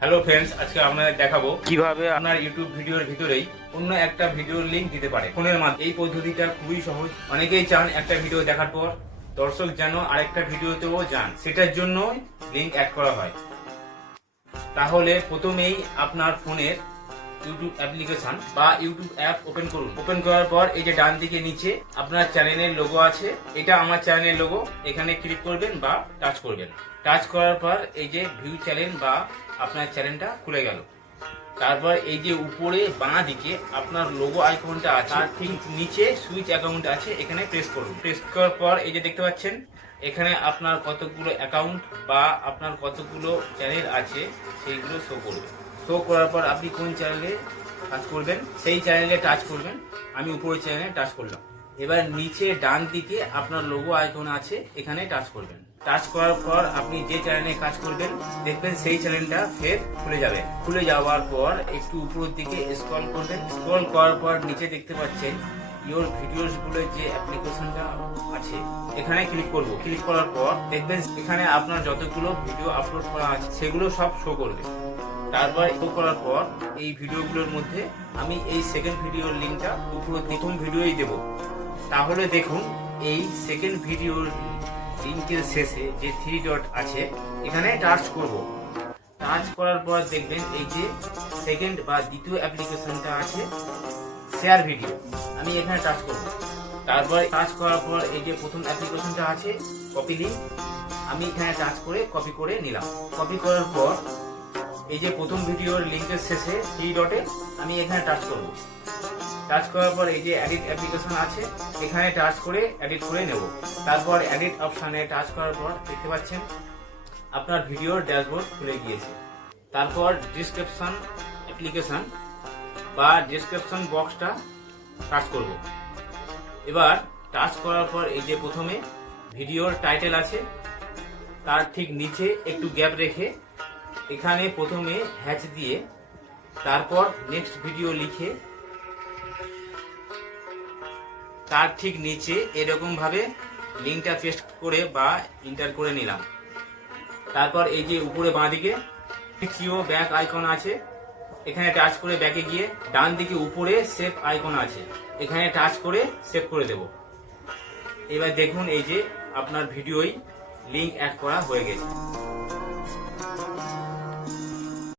Hello friends আজকে আপনাদের দেখাবো কীভাবে আপনার ইউটিউব ভিডিওর ভিতরেই অন্য একটা ভিডিওর লিংক দিতে পারে ফোনের মাধ্যমে। এই পদ্ধতিটা খুবই সহজ। অনেকেই চান একটা ভিডিও দেখার পর দর্শক যেন আরেকটা ভিডিওতেও যান। সেটার জন্য লিংক অ্যাড করা হয়। তাহলে প্রথমেই আপনার ফোনের ইউটিউব অ্যাপ্লিকেশন বা ইউটিউব অ্যাপ ওপেন করুন। ওপেন করার পর এই যে ডান দিকে নিচে আপনার চ্যানেলের লোগো আছে। এটা আমার চ্যানেলের লোগো এখানে ক্লিক করবেন বা টাচ করবেন। টাচ করার পর এই যে ভিউ চ্যানেল বা আপনার চ্যানেলটা খুলে গেল। তারপর এই যে উপরে বাঁ দিকে আপনার লোগো আইকনটা আছে তার ঠিক নিচে সুইচ অ্যাকাউন্ট আছে এখানে প্রেস করুন। প্রেস করার পর এই যে দেখতে পাচ্ছেন এখানে আপনার কতগুলো অ্যাকাউন্ট বা আপনার কতগুলো চ্যানেল আছে সেইগুলো শো করবে। শো করার পর আপনি কোন চ্যানেলে টাচ করবেন? সেই চ্যানেলে টাচ করবেন। আমি উপরের চ্যানেলে টাচ করলাম। এবার নিচে ডান দিকে আপনার লোগো আইকন আছে, এখানে টাচ করবেন। টাচ করার পর আপনি যে চ্যানেলে কাজ করবেন, দেখবেন সেই চ্যানেলটা ফের খুলে যাবে। খুলে যাওয়ার পর একটু উপরের দিকে স্ক্রল করবেন। স্ক্রল করার পর নিচে দেখতে পাচ্ছেন ইওর ভিডিওসগুলো যে অ্যাপ্লিকেশনটা আছে। এখানে ক্লিক করব। ক্লিক করার পর দেখবেন এখানে আপনার যতগুলো ভিডিও আপলোড করা আছে, সেগুলো সব শো করবে। তারপর শো করার পর এই ভিডিওগুলোর মধ্যে আমি এই সেকেন্ড ভিডিওর লিঙ্কটা উপরে প্রথম ভিডিওই দেব। তাহলে দেখুন, এই সেকেন্ড ভিডিওর লিঙ্কের শেষে যে থ্রি ডট আছে, এখানে টাচ করব। টাচ করার পর দেখবেন এই যে সেকেন্ড বা দ্বিতীয় অ্যাপ্লিকেশনটা আছে শেয়ার ভিডিও আমি এখানে টাচ করব। তারপর টাচ করার পর এই যে প্রথম অ্যাপ্লিকেশনটা আছে কপি লিঙ্ক আমি এখানে টাচ করে কপি করে নিলাম। কপি করার পর এই যে প্রথম ভিডিওর লিঙ্কের শেষে থ্রি ডটে আমি এখানে টাচ করব। টাচ করার পর এই যে এডিট অ্যাপ্লিকেশন আছে, এখানে টাচ করে এডিট করে নেব। তারপর এডিট অপশানে টাচ করার পর দেখতে পাচ্ছেন, আপনার ভিডিওর ড্যাশবোর্ড খুলে গিয়েছে। তারপর ডিসক্রিপশন অ্যাপ্লিকেশন বা ডিসক্রিপশন বক্সটা টাচ করব। এবার টাচ করার পর এই যে প্রথমে ভিডিওর টাইটেল আছে, তার ঠিক নিচে একটু গ্যাপ রেখে এখানে প্রথমে হ্যাচ দিয়ে তারপর নেক্সট ভিডিও লিখে তার ঠিক নিচে এরকম ভাবে লিঙ্কটা পেস্ট করে বা ইন্টার করে নিলাম। তারপর এই যে উপরে বাঁ দিকে সিও ব্যাক আইকন আছে। এখানে টাচ করে ব্যাকে গিয়ে ডান দিকে উপরে সেভ আইকন আছে। এখানে টাচ করে সেভ করে দেব। এবার দেখুন এই যে আপনার ভিডিওই লিঙ্ক অ্যাড করা হয়ে গেছে।